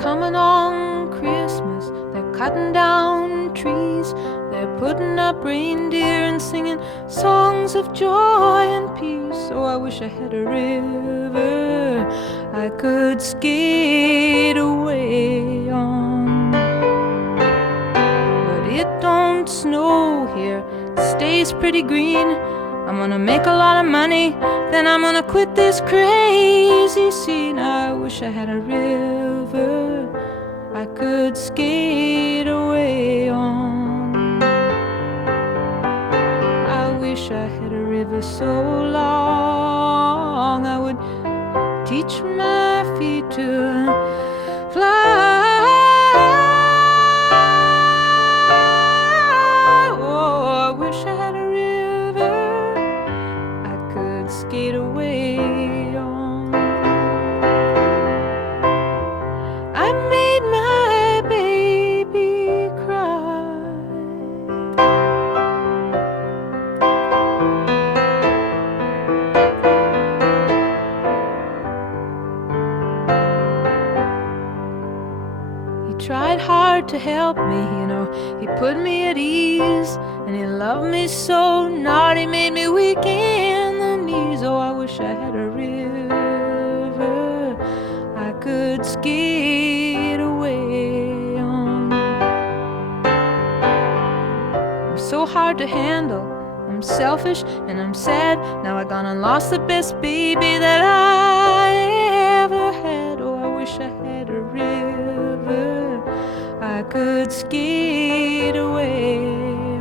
Coming on Christmas, they're cutting down trees, they're putting up reindeer and singing songs of joy and peace. Oh, I wish I had a river I could skate away on. But it don't snow here, it stays pretty green. I'm gonna make a lot of money, then I'm gonna quit this crazy scene. I wish I had a river I could skate away on. I wish I had a river so long I would teach my feet to fly. Oh, I wish I had a river I could skate away on. I made my baby cry. He tried hard to help me, you know, he put me at ease, and he loved me so not he made me weak in the knees. Oh, I wish I had a river I could skate away on. I'm so hard to handle, I'm selfish and I'm sad. Now I gone and lost the best baby that I ever had. Oh, I wish I had a river I could skate away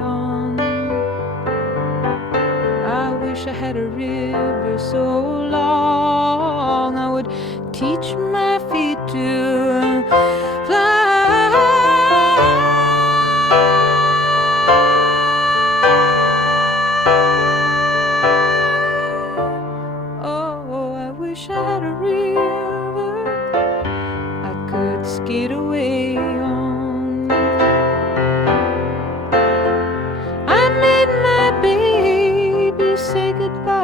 on. I wish I had a river so long I would teach my feet to fly. Oh, I wish I had a river I could skate away on. I made my baby say goodbye.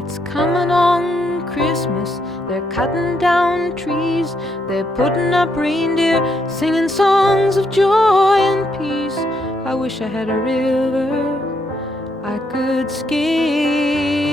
It's coming on Christmas, they're cutting down trees, they're putting up reindeer, singing songs of joy and peace. I wish I had a river I could skate